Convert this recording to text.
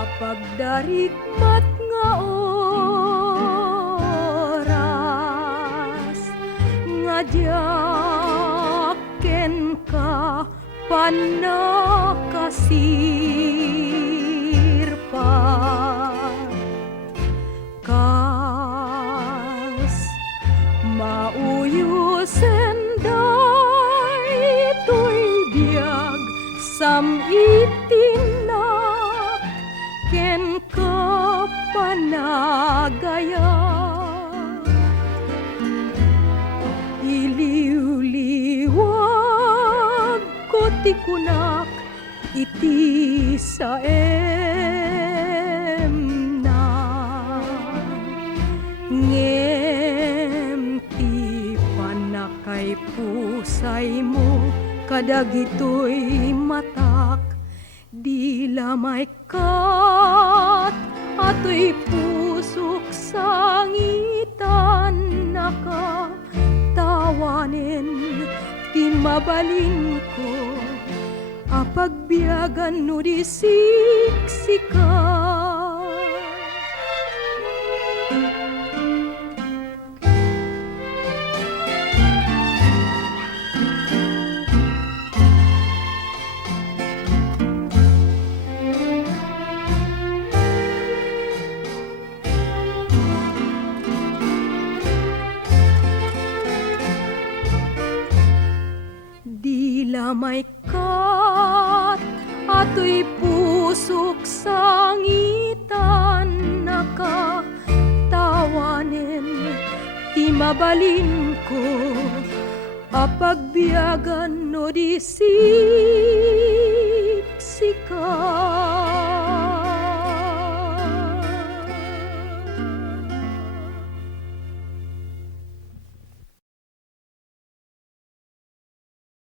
apag darigmat nga oras nga diyaken ka panakasirpan kas mauyusen daytoy biag samitinnak ken ka panagaya iliw-liwag ko ti kunak iti saem na ngem ti panakay pusay mo kadagitoy matak di lamay kat ato'y pusok sangitan nakatawanen ti mabalin ko apagbiagan no di siksika lamay kat ato'y pusok sangitan nakatawanen ti mabalin ko apagbiagan no di siksika